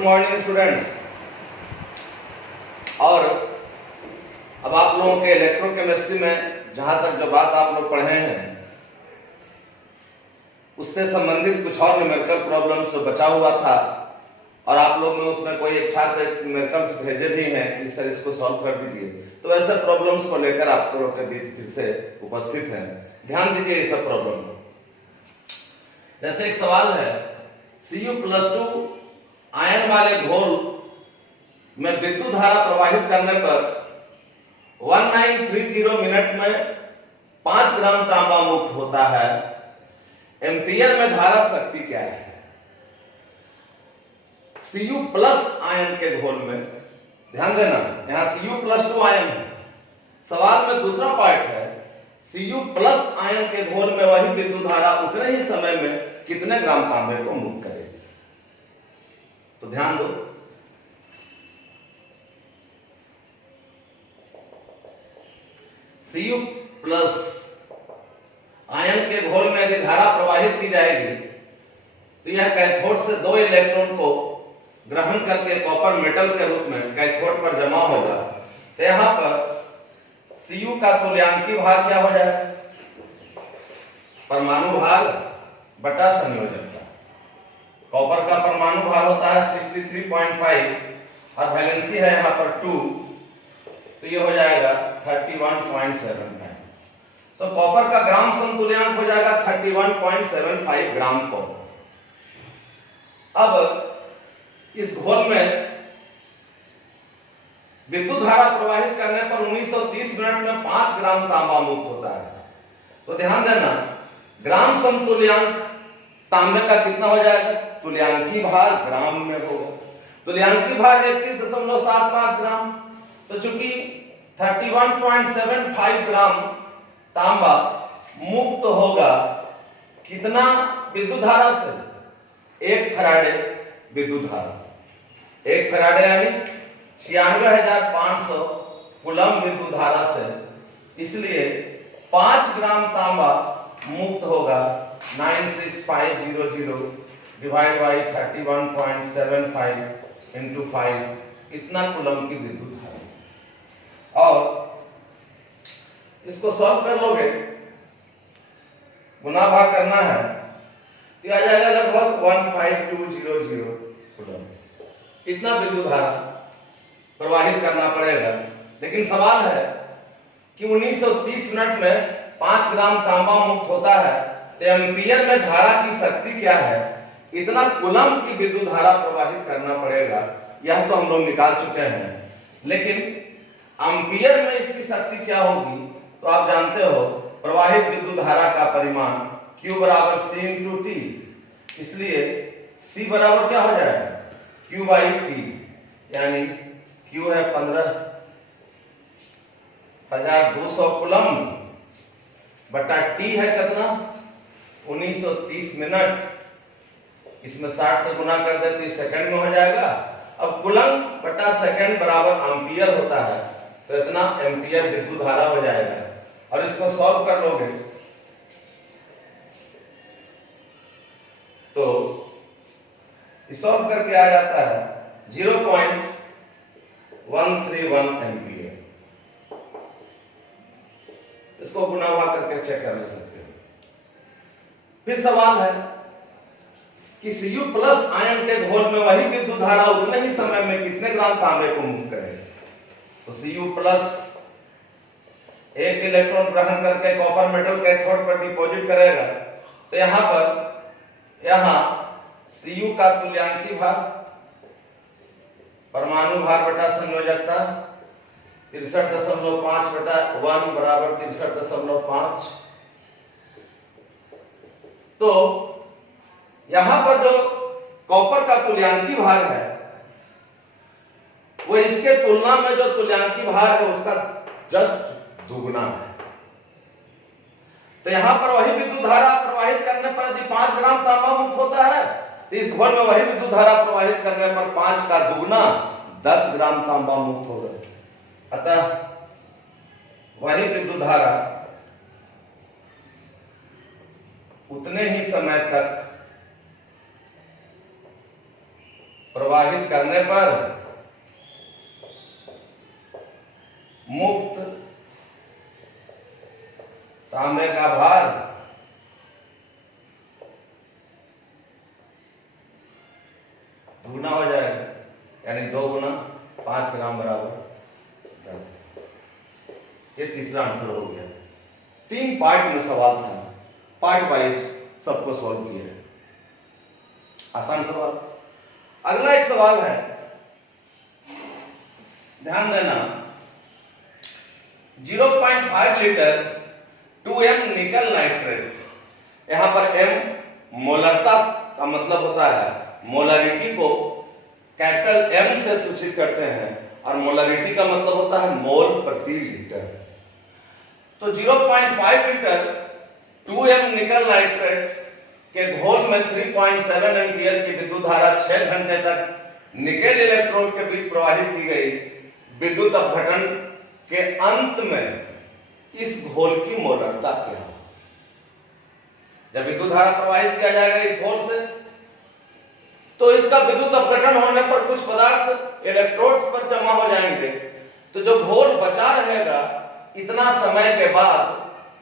Good morning students. और अब आप लोगों के इलेक्ट्रोकेमिस्ट्री में जहां तक जो बात आप लोग पढ़े हैं उससे संबंधित कुछ और न्यूमेरिकल प्रॉब्लम्स जो बचा हुआ था और आप लोग ने उसमें कोई एक छात्र न्यूमेरिकल्स भेजे भी हैं कि सर इसको सॉल्व कर दीजिए, तो ऐसे प्रॉब्लम्स को लेकर आप लोगों के बीच फिर से उपस्थित हैं। ध्यान दीजिए ये सब प्रॉब्लम। जैसे एक सवाल है, Cu+2 आयन वाले घोल में विद्युत धारा प्रवाहित करने पर 1930 मिनट में 5 ग्राम तांबा मुक्त होता है। एम्पियर में धारा शक्ति क्या है? Cu+ आयन के घोल में, ध्यान देना यहां Cu+2 आयन है। सवाल में दूसरा पार्ट है, Cu+ आयन के घोल में वही विद्युत धारा उतने ही समय में कितने ग्राम तांबे को मुक्त करेगी? तो ध्यान दो, Cu+ आयन के घोल में यदि धारा प्रवाहित की जाएगी तो यह कैथोड से 2 इलेक्ट्रॉन को ग्रहण करके कॉपर मेटल के रूप में कैथोड पर जमा होगा। तो यहां पर Cu का तुल्यांकी भार क्या हो जाएगा? परमाणु भार बटा संयोजकता। कॉपर का परमाणु भार होता है 63.5 और वैलेंसी है यहां पर 2, तो ये हो जाएगा 31.75। तो कॉपर का ग्राम समतुल्यांक हो जाएगा 31.75 ग्राम कॉपर। अब इस घोल में विद्युत धारा प्रवाहित करने पर 1930 मिनट में 5 ग्राम तांबा मुक्त होता है। तो ध्यान देना, ग्राम समतुल्यांक तांबे का कितना हो जाएगा? तुल्यांकी भार ग्राम में होगा। तुल्यांकी भार 31.75 ग्राम। तो चूंकि 31.75 ग्राम तांबा मुक्त होगा कितना विद्युत धारा से? 1 फैराडे विद्युत धारा से। 1 फैराडे यानी 96,500 कूलम विद्युत धारा से। इसलिए 5 ग्राम तांबा मुक्त होगा। 96500 डिवाइड बाई 31.75 इंटू 5, इतना कूलम की विद्युत धारा। और इसको सॉल्व कर लोगे, गुना भाग करना है, ये आ जाएगा लगभग 15200 कूलम। इतना विद्युत धारा प्रवाहित करना पड़ेगा। लेकिन सवाल है कि 1930 मिनट में 5 ग्राम तांबा मुक्त होता है, तो एम्पियर में धारा की शक्ति क्या है? इतना कूलम की विद्युत धारा प्रवाहित करना पड़ेगा। यह तो हम लोग निकाल चुके हैं, लेकिन एम्पियर में इसकी शक्ति क्या होगी? तो आप जानते हो प्रवाहित विद्युत धारा का परिमाण Q बराबर C इंटू T। इसलिए C बराबर क्या हो जाएगा? Q बाई T, यानी Q है 15,200 कूलम बटा T है कितना? 1930 मिनट। इसमें 60 से गुना कर देते सेकंड में हो जाएगा। अब कूलम बटा सेकंड बराबर एम्पियर होता है, तो इतना एम्पियर विद्युत धारा हो जाएगा। और इसको सॉल्व कर लोगे तो सॉल्व करके आ जाता है 0.131 एम्पियर। इसको गुना भाग करके चेक कर ले सकते हो। फिर सवाल है कि Cu+ आयन के घोल में वही विद्युत धारा उतने ही समय में कितने ग्राम तांबे को मुक्त करेगा? तो Cu+ 1 इलेक्ट्रॉन ग्रहण करके कॉपर मेटल कैथोड पर डिपॉजिट करेगा। तो यहां Cu का तुल्यांकी भार परमाणु भार बटा संयोजकता 63.5 बटा 1 बराबर 63.5। तो यहां पर जो कॉपर का तुल्यांकी भार है वो इसके तुलना में जो तुल्यांकी भार है उसका जस्ट दुगुना है। तो यहां पर वही विद्युत धारा प्रवाहित करने पर यदि 5 ग्राम तांबा मुक्त होता है, तो इस घोल में वही विद्युत धारा प्रवाहित करने पर 5 का दुगुना 10 ग्राम तांबा मुक्त होगा। अतः वही विद्युत धारा उतने ही समय तक प्रवाहित करने पर मुक्त तांबे का भार दुगना हो जाएगा, यानी 2 गुना 5 ग्राम बराबर 10। ये तीसरा आंसर हो गया। 3 पार्ट में सवाल था, पार्ट वाइज सबको सॉल्व किया है। आसान सवाल। अगला एक सवाल है, ध्यान देना। 0.5 लीटर 2m निकल नाइट्रेट, यहां पर m मोलरता का मतलब होता है, मोलरिटी को कैपिटल M से सूचित करते हैं और मोलरिटी का मतलब होता है मोल प्रति लीटर। तो 0.5 लीटर 2m निकल नाइट्रेट के घोल में 3.7 एम्पियर की विद्युत धारा 6 घंटे तक निकेल इलेक्ट्रोड के बीच प्रवाहित की गई। विद्युत अपघटन के अंत में इस घोल की मोलरता क्या है? जब विद्युत धारा प्रवाहित किया जाएगा इस घोल से, तो इसका विद्युत अपघटन होने पर कुछ पदार्थ इलेक्ट्रोड्स पर जमा हो जाएंगे। तो जो घोल बचा रहेगा, इतना समय के बाद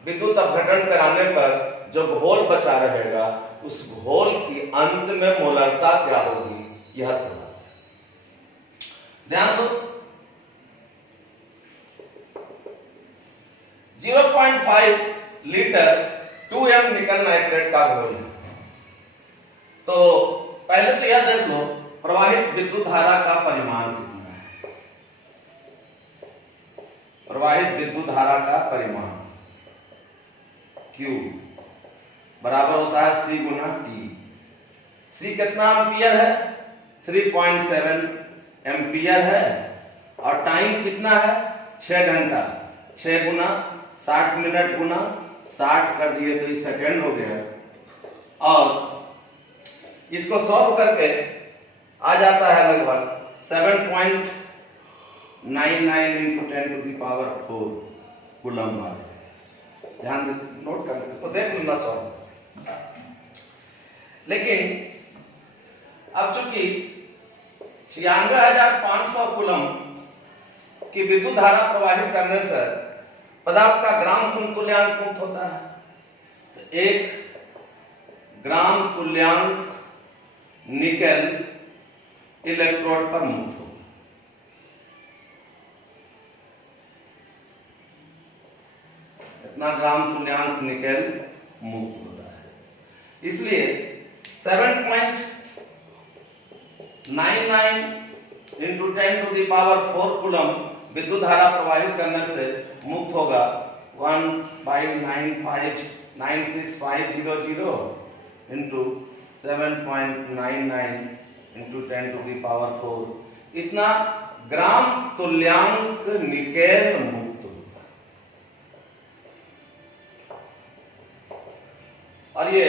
विद्युत अपघटन कराने पर जो घोल बचा रहेगा, उस घोल की अंत में मोलरता क्या होगी, यह सवाल है। ध्यान दो। 0.5 लीटर 2m निकल नाइट्रेट का घोल है। तो पहले तो यह देख लो, प्रवाहित विद्युत धारा का परिमाण कितना है। प्रवाहित विद्युत धारा का परिमाण Q बराबर होता है C गुना T। C कितना एम्पियर है? 3.7 एम्पियर है। और टाइम कितना है? 6 घंटा। 6 गुना 60 मिनट गुना 60 कर दिए तो ये सेकेंड हो गया। और इसको सॉल्व करके आ जाता है लगभग 7.99 into 10 to the power 4 coulomb बार। ध्यान नोट कर, इसको देख लेना सॉल्व। लेकिन अब चूंकि 96,500 कूलम की विद्युत धारा प्रवाहित करने से पदार्थ का ग्राम समतुल्यांक मुक्त होता है, तो 1 ग्राम तुल्यांक निकेल इलेक्ट्रोड पर मुक्त होगा। इतना ग्राम तुल्यांक निकेल मुक्त होता है। इसलिए 7.99 into 10 to the power 4 coulomb विद्युत धारा प्रवाहित करने से मुक्त होगा 1/96500 into 7.99 into 10 to the power 4। इतना ग्राम तुल्यांक निकेल मुक्त होगा। और ये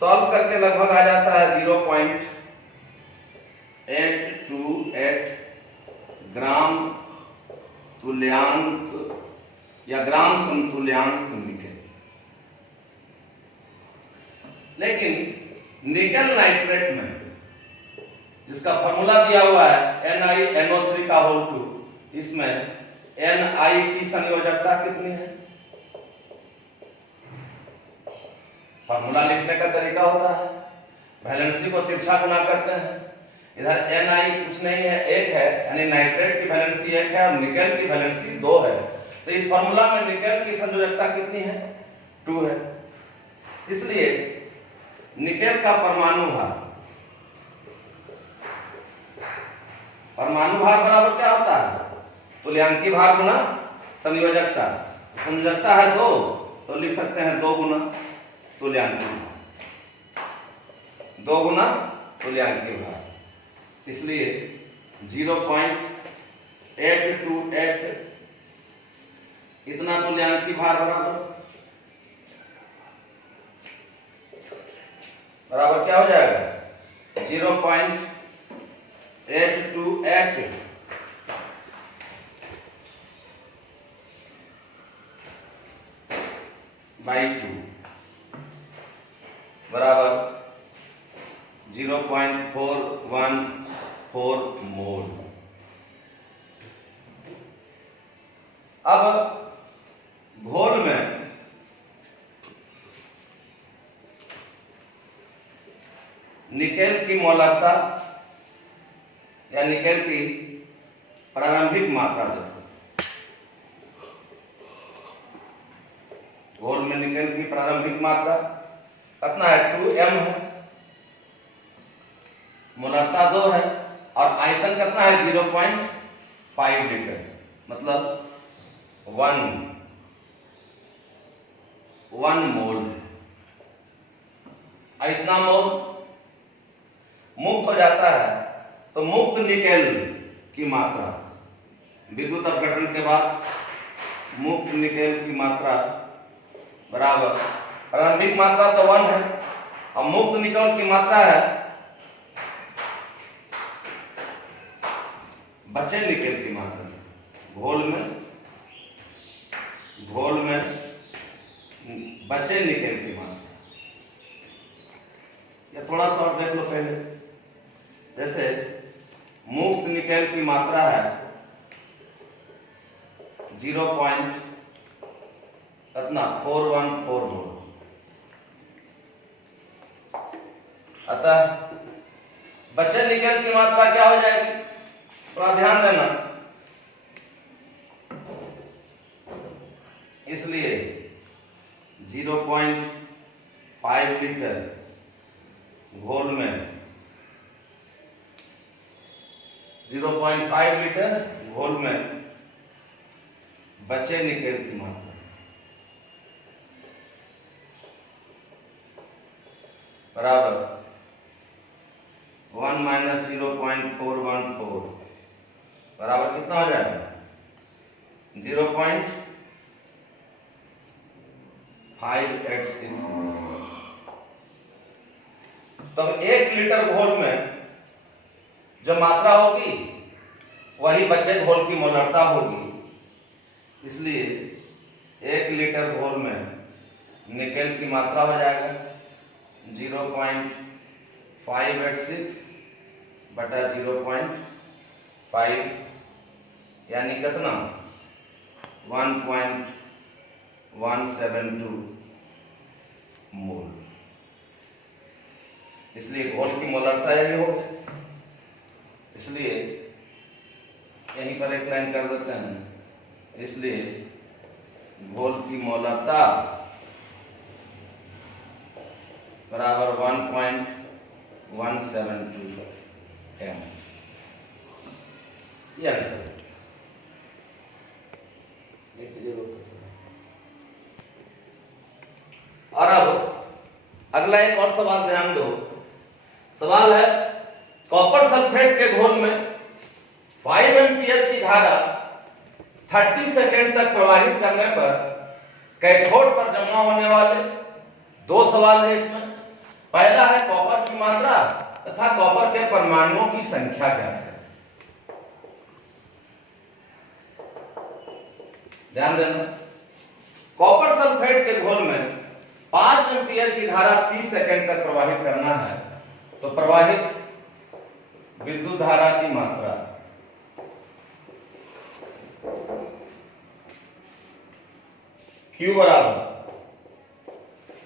सॉल्व करके लगभग आ जाता है 0.828 ग्राम तुल्यांक या ग्राम समतुल्यांक निकेल। लेकिन निकेल नाइट्रेट में जिसका फॉर्मूला दिया हुआ है NiNO3 का होल 2, इसमें Ni की संयोजकता कितनी है? फॉर्मूला लिखने का तरीका होता है, वैलेंसी को तिरछा गुना करते हैं। इधर Ni कुछ नहीं है, 1 है, यानी नाइट्रेट की वैलेंसी 1 है और निकेल की वैलेंसी 2 है। तो इस फॉर्मूला में निकेल की संयोजकता कितनी है? 2 है। इसलिए निकेल का परमाणु भार बराबर क्या होता है? तुल्यांकी भार गुना संयोजकता। संयोजकता है 2, तो लिख सकते हैं 2 गुना तुल्यांकी भार, 2 गुना तुल्यांकी भार। इसलिए 0.828 इतना तुल्यांकी भार बराबर क्या हो जाएगा? 0.828 बाई 2 बराबर 0.414 मोल। अब घोल में निकेल की मोलरता या निकेल की प्रारंभिक मात्रा देखो। घोल में निकेल की प्रारंभिक मात्रा कितना है? 2m है, मोलरता 2 है और आयतन कितना है? 0.5 लीटर, मतलब 1 मोल है। इतना मोल मुक्त हो जाता है तो मुक्त निकेल की मात्रा विद्युत अपघटन के बाद मुक्त निकेल की मात्रा बराबर प्रारंभिक मात्रा तो 1 है और मुक्त निकेल की मात्रा है बचे निकेल की मात्रा। घोल में बचे निकेल की मात्रा। या थोड़ा सा और देख लो पहले, जैसे मुक्त निकेल की मात्रा है 0.414 मोल। अतः बचे निकेल की मात्रा क्या हो जाएगी? थोड़ा ध्यान देना। इसलिए 0.5 लीटर घोल में 0.5 लीटर घोल में बचे निकेल की मात्रा बराबर 1 माइनस 0.414 बराबर कितना हो जाएगा? 0.586। तब 1 लीटर घोल में जो मात्रा होगी वही बचे घोल की मोलरता होगी। इसलिए 1 लीटर घोल में निकेल की मात्रा हो जाएगा 0.586 बटा 0.5 यानी कितना? 1.172 मोल। इसलिए घोल की मोलरता यही होगी। इसलिए यहीं पर एक लाइन कर देते हैं। इसलिए घोल की मोलरता बराबर 1.172 m। ये आंसर। और अब अगला एक और सवाल ध्यान दो। सवाल है कॉपर सल्फेट के घोल में 5 एम्पियर की धारा 30 सेकेंड तक प्रवाहित करने पर कैथोड पर जमा होने वाले 2 सवाल है इसमें। पहला है कॉपर की मात्रा तथा कॉपर के परमाणुओं की संख्या क्या है। ध्यान देना, कॉपर सल्फेट के घोल में 5 एम्पियर की धारा 30 सेकेंड तक प्रवाहित करना है तो प्रवाहित विद्युत धारा की मात्रा Q बराबर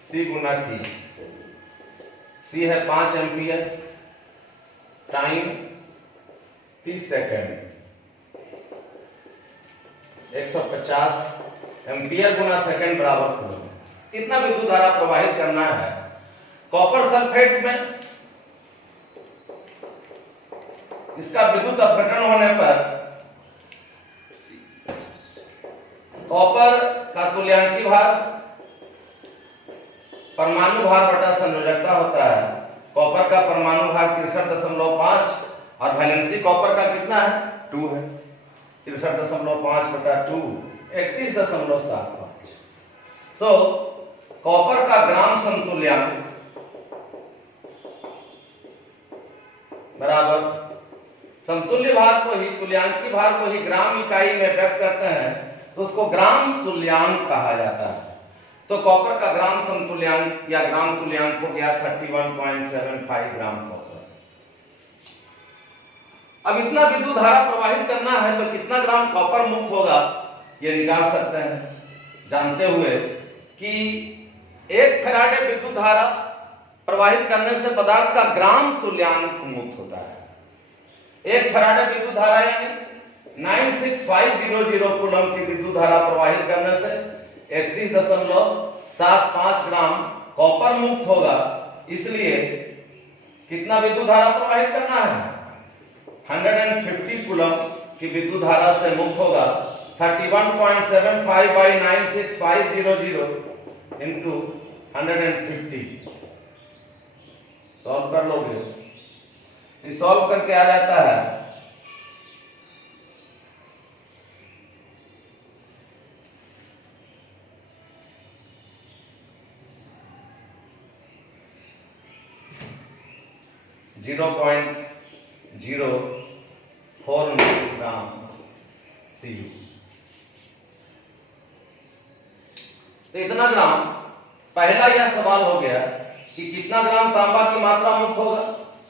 C गुना T। C है 5 एम्पियर, टाइम 30 सेकेंड, 150 एम्पियर गुना सेकेंड बराबर फ्लो। इतना विद्युत धारा प्रवाहित करना है। कॉपर सल्फेट में इसका विद्युत अपघटन होने पर कॉपर का तुल्यांकी भार परमाणु भार बटा संयोजकता होता है। कॉपर का परमाणु भार 63.5 और वैलेंसी कॉपर का कितना है? 2 है। 63.5 बटा 2 31.75। सो कॉपर का ग्राम समतुल्यांक बराबर समतुल्य भार को ही तुल्यांकी भार को ही ग्राम इकाई में व्यक्त करते हैं तो उसको ग्राम तुल्यांक कहा जाता है। तो कॉपर का ग्राम समतुल्यांक या ग्राम तुल्यांक हो गया 31.75 ग्राम कॉपर। अब इतना विद्युत धारा प्रवाहित करना है तो कितना ग्राम कॉपर मुक्त होगा ये निकाल सकते हैं, जानते हुए कि 1 फैराडे विद्युत धारा प्रवाहित करने से पदार्थ का ग्राम तुल्यांक मुक्त होता है। 1 फैराडे विद्युत धारा यानी 96500 कूलम की विद्युत धारा प्रवाहित करने से 31.75 ग्राम कॉपर मुक्त होगा। इसलिए कितना विद्युत धारा प्रवाहित करना है? 150 कूलम की विद्युत धारा से मुक्त होगा। 31.75 by 96500 into 150 सॉल्व कर लोगे, सॉल्व करके आ जाता है 0.04 ग्राम Cu। तो इतना ग्राम, पहला यह सवाल हो गया कि कितना ग्राम तांबा की मात्रा मुक्त होगा,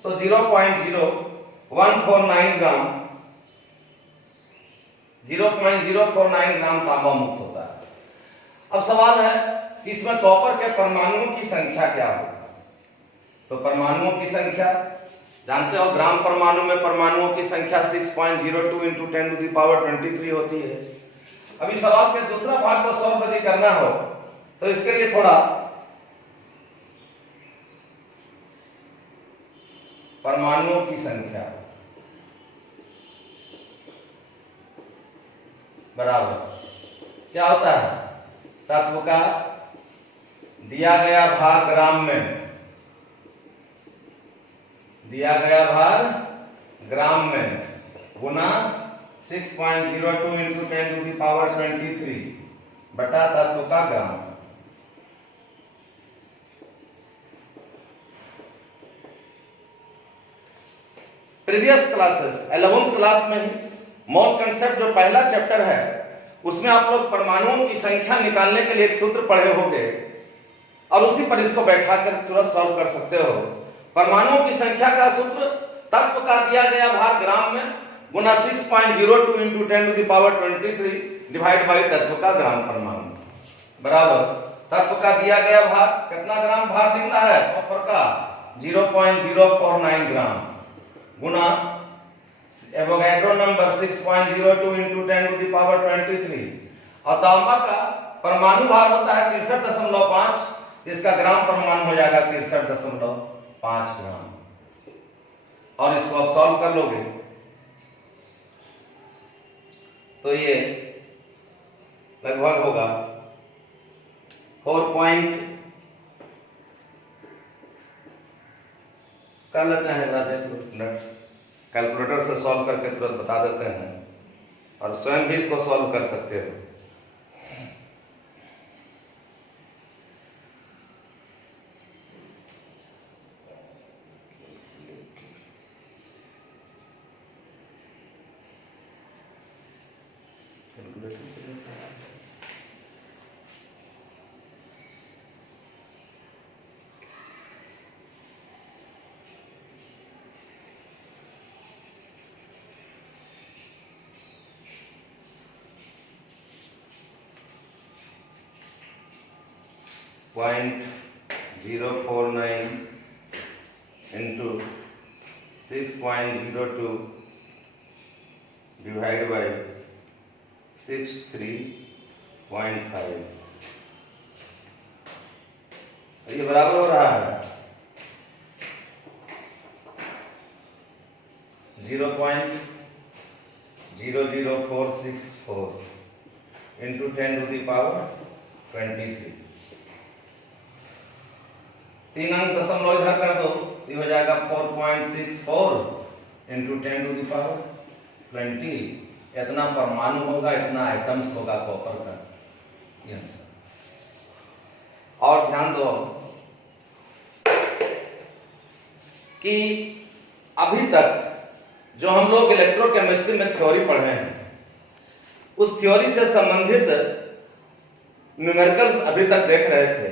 तो 0.0149 ग्राम 0.049 ग्राम तांबा मुक्त होता है। अब सवाल है कि इसमें कॉपर के परमाणुओं की संख्या क्या होगी। तो परमाणुओं की संख्या जानते हो, ग्राम परमाणु में परमाणुओं की संख्या 6.02 into 10⁻23 होती है। अभी सवाल के दूसरा भाग को सॉल्व यदि करना हो तो इसके लिए थोड़ा परमाणुओं की संख्या बराबर क्या होता है, तत्व का दिया गया भार ग्राम में, दिया गया भार ग्राम में गुना 6.02 into 10⁻23 बटा तत्व का ग्राम। प्रीवियस क्लासेस 11th क्लास में ही मोल कंसेप्ट जो पहला चैप्टर है उसमें आप लोग परमाणुओं की संख्या निकालने के लिए एक सूत्र पढ़े होंगे और उसी पर इसको बैठाकर तुरंत सॉल्व कर सकते हो। परमाणुओं की संख्या का सूत्र तत्व का दिया गया भार ग्राम में गुना 6.02 into 10⁻23 डिवाइड बाई तत्व का ग्राम परमाणु बराबर तत्व का दिया गया भार, कितना ग्राम भार निकला है कॉपर का 0.049 ग्राम गुना एवोगैड्रो नंबर 6.02 into 10⁻23 और तांबा का परमाणु भार होता है 63.5, इसका ग्राम परमाणु हो जाएगा 63.5 ग्राम। और इसको आप सॉल्व कर लोगे तो ये लगभग होगा 4 पॉइंट कर लेते हैं, कैलकुलेटर से सॉल्व करके तुरंत बता देते हैं और स्वयं भी इसको सॉल्व कर सकते हो। .049 into 6.02 divided by 63.5 ये बराबर हो रहा है 0.00464 into 10⁻23 3 अंक दशमलव इधर कर दो, ये हो जाएगा 4.64 into 10⁻20। इतना परमाणु होगा, इतना आइटम्स होगा कॉपर का, ये आंसर। और ध्यान दो कि अभी तक जो हम लोग इलेक्ट्रोकेमिस्ट्री में थ्योरी पढ़े हैं उस थ्योरी से संबंधित न्यूमेरिकल्स अभी तक देख रहे थे,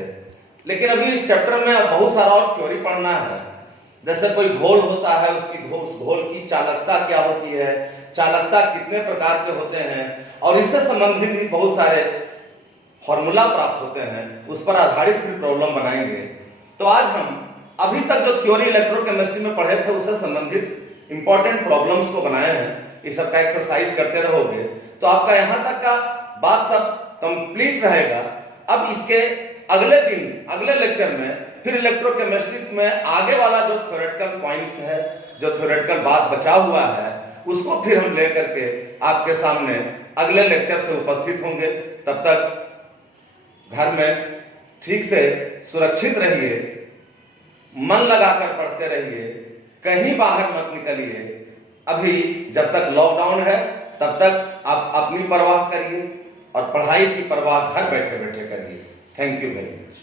लेकिन अभी इस चैप्टर में अब बहुत सारा और थ्योरी पढ़ना है। जैसे कोई घोल होता है, उस घोल की चालकता क्या होती है, चालकता कितने प्रकार के होते हैं, और इससे संबंधित भी बहुत सारे फॉर्मूला प्राप्त होते हैं, उस पर आधारित फिर प्रॉब्लम बनाएंगे। तो आज हम अभी तक जो थ्योरी इलेक्ट्रोकेमिस्ट्री में पढ़े थे उससे संबंधित इंपॉर्टेंट प्रॉब्लम्स को बनाए हैं। इस सबका एक्सरसाइज करते रहोगे तो आपका यहाँ तक का बात सब कंप्लीट रहेगा। अब इसके अगले दिन, अगले लेक्चर में फिर इलेक्ट्रोकेमिस्ट्री में आगे वाला जो थ्योरेटिकल पॉइंट्स है, जो थ्योरेटिकल बात बचा हुआ है, उसको फिर हम लेकर के आपके सामने अगले लेक्चर से उपस्थित होंगे। तब तक घर में ठीक से सुरक्षित रहिए, मन लगाकर पढ़ते रहिए, कहीं बाहर मत निकलिए। अभी जब तक लॉकडाउन है तब तक आप अपनी परवाह करिए और पढ़ाई की परवाह घर बैठे बैठे करिए। Thank you very much.